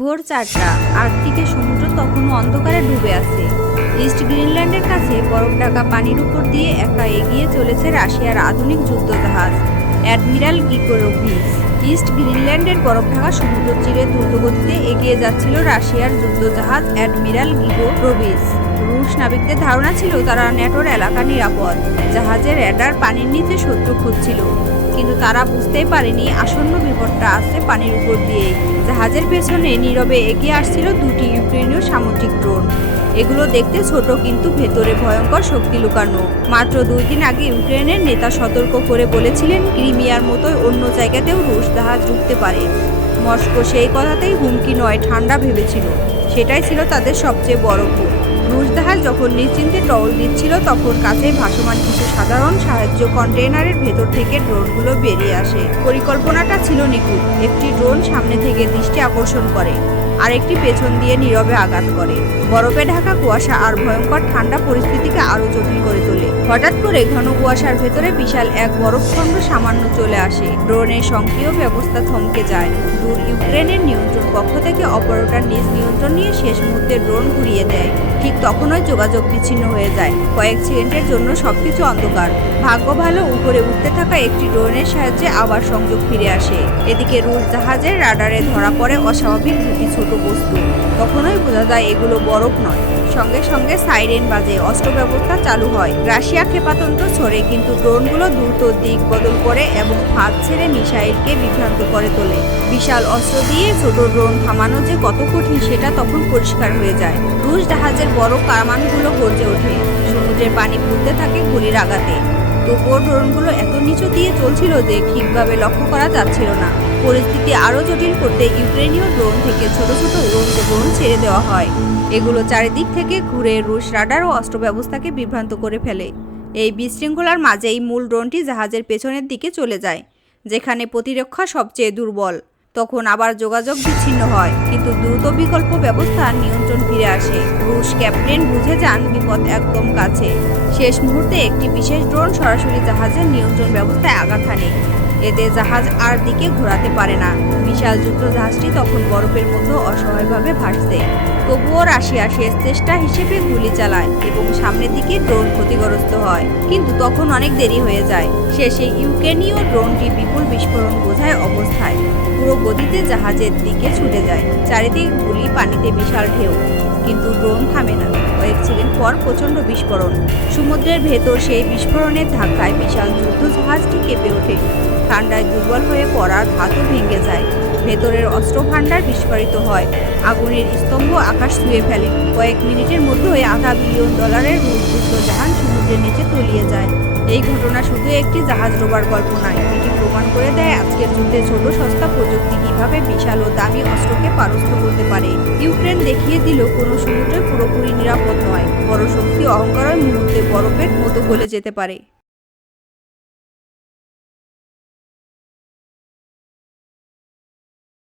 ভোর 4টা। আর্কটিকে সমুদ্র তখনও অন্ধকারে ডুবে আছে। ইস্ট গ্রিনল্যান্ডের কাছে বরফ ঢাকা পানির উপর দিয়ে একা এগিয়ে চলেছে রাশিয়ার আধুনিক যুদ্ধজাহাজ অ্যাডমিরাল গিগোরোভিচ। ইস্ট গ্রিনল্যান্ডের বরফ ঢাকা সমুদ্র চিরে দ্রুতগতিতে এগিয়ে যাচ্ছিল রাশিয়ার যুদ্ধজাহাজ অ্যাডমিরাল গিগোরোভিচ। রুশ নাবিকদের ধারণা ছিল তারা ন্যাটোর এলাকা নিরাপদ। জাহাজের র্যাডার পানির নিচে শত্রু খুঁজছিল, কিন্তু তারা বুঝতেই পারেনি আসন্ন বিপদটা আসছে পানির উপর দিয়েই। জাহাজের পেছনে নীরবে এগিয়ে আসছিল দুটি ইউক্রেনীয় সামুদ্রিক ড্রোন। এগুলো দেখতে ছোট, কিন্তু ভেতরে ভয়ঙ্কর শক্তি লুকানো। মাত্র 2 দিন আগে ইউক্রেনের নেতা সতর্ক করে বলেছিলেন ক্রিমিয়ার মতোই অন্য জায়গাতেও রুশ জাহাজ ঢুকতে পারে। মস্কো সেই কথাতেই হুমকি নয় ঠান্ডা ভেবেছিল। সেটাই ছিল তাদের সবচেয়ে বড় ভুল। রুশ জাহাজ যখন নিশ্চিন্তে টহল দিচ্ছিল, তখন কাছেই ভাসমান কিছু সাধারণ সাহায্য কন্টেইনারের ভেতর থেকে ড্রোনগুলো বেরিয়ে আসে। পরিকল্পনাটা ছিল নিখুঁত। একটি ড্রোন সামনে থেকে দৃষ্টি আকর্ষণ করে, আরেকটি পেছন দিয়ে নীরবে আঘাত করে। বরফে ঢাকা কুয়াশা আর ভয়ঙ্কর ঠান্ডা পরিস্থিতিকে আরো জটিল করে তোলে। হঠাৎ করে ঘন কুয়াশার ভেতরে বিশাল এক বরফখণ্ড সামান্য চলে আসে। ড্রোনের সক্রিয় ব্যবস্থা থমকে যায়। দূর ইউক্রেনের নিয়ন্ত্রণ কক্ষ থেকে অপারেটর নিজ নিয়ন্ত্রণ নিয়ে শেষ মুহূর্তে ড্রোন ঘুরিয়ে দেয়। ঠিক তখনই যোগাযোগ বিচ্ছিন্ন হয়ে যায়। কয়েক সেকেন্ডের জন্য সবকিছু অন্ধকার। ভাগ্য ভালো, উপরে উঠতে থাকা একটি ড্রোনের সাহায্যে আবার সংযোগ ফিরে আসে। এদিকে রুশ জাহাজের রাডারে ধরা পড়ে অস্বাভাবিক দুটি ছোট বস্তু। তখনই বোঝা যায় এগুলো বরফ নয়। সঙ্গে সঙ্গে সাইরেন বাজে, অস্ত্র ব্যবস্থা চালু হয়। রাশিয়া ক্ষেপণাস্ত্র ছড়ে, কিন্তু ড্রোনগুলো দ্রুত দিক বদল করে এবং ফাঁদ ছেড়ে মিসাইলকে বিভ্রান্ত করে তোলে। বিশাল অস্ত্র দিয়ে ছোট ড্রোন থামানো যে কত কঠিন সেটা তখন পরিষ্কার হয়ে যায়। রুশ জাহাজের বড় কামানগুলো গর্জে ওঠে। সমুদ্রের পানি ফুটতে থাকে গুলির আঘাতে। তবুও ড্রোনগুলো এত নিচু দিয়ে চলছিল যে ঠিকভাবে লক্ষ্য করা যাচ্ছিল না। পরিস্থিতি আরও জটিল করতে ইউক্রেনীয় ড্রোন থেকে ছোট ছোট উড়ন্ত ড্রোন ছেড়ে দেওয়া হয়। এগুলো চারিদিক থেকে ঘুরে রুশ রাডার ও অস্ত্র ব্যবস্থাকে বিভ্রান্ত করে ফেলে। এই বিশৃঙ্খলার মাঝেই মূল ড্রোনটি জাহাজের পেছনের দিকে চলে যায়, যেখানে প্রতিরক্ষা সবচেয়ে দুর্বল। তখন আবার যোগাযোগ বিচ্ছিন্ন হয়, কিন্তু দ্রুত বিকল্প ব্যবস্থা নিয়ন্ত্রণ ফিরে আসে। রুশ ক্যাপ্টেন বুঝে যান বিপদ একদম কাছে। শেষ মুহূর্তে একটি বিশেষ ড্রোন সরাসরি জাহাজের নিয়ন্ত্রণ ব্যবস্থায় আঘাত হানে। এতে জাহাজ আর দিকে ঘোরাতে পারে না। বিশাল যুদ্ধ জাহাজটি তখন বরফের মধ্যে অসহায়ভাবে ভাসছে। তবুও রাশিয়া শেষ চেষ্টা হিসেবে গুলি চালায় এবং সামনের দিকে ড্রোন ক্ষতিগ্রস্ত হয়। কিন্তু তখন অনেক দেরি হয়ে যায়। শেষে ইউক্রেনীয় ড্রোনটি বিপুল বিস্ফোরণ বোঝায় অবস্থায় পুরো গতিতে জাহাজের দিকে ছুটে যায়। চারিদিক গুলি, পানিতে বিশাল ঢেউ, কিন্তু ড্রোন থামে না। কয়েক সেকেন্ড পর প্রচণ্ড বিস্ফোরণ। সমুদ্রের ভেতর সেই বিস্ফোরণের ধাক্কায় বিশাল যুদ্ধ জাহাজটি কেঁপে ওঠে। ঠান্ডায় দুর্বল হয়ে পড়া ধাতু ভেঙে যায়। ভেতরের অস্ত্র ভাণ্ডার বিস্ফোরিত হয়। আগুনের স্তম্ভ আকাশ ছুঁয়ে ফেলে। কয়েক মিনিটের মধ্যেই $500 বিলিয়ন রুশ যুদ্ধ জাহাজ সমুদ্রের নিচে তলিয়ে যায়। এই ঘটনা শুধু একটি জাহাজ ডোবার গল্প নয়, এটি প্রমাণ করে দেয় আজকের যুদ্ধে ছোট সস্তা প্রযুক্তি কিভাবে বিশাল ও দামি অস্ত্রকে পরাস্ত করতে পারে। ইউক্রেন দেখিয়ে দিল কোনো সমুদ্র পুরোপুরি নিরাপদ নয়। বড় শক্তি অহংকারের মুহূর্তে বরফের মতো গলে যেতে পারে।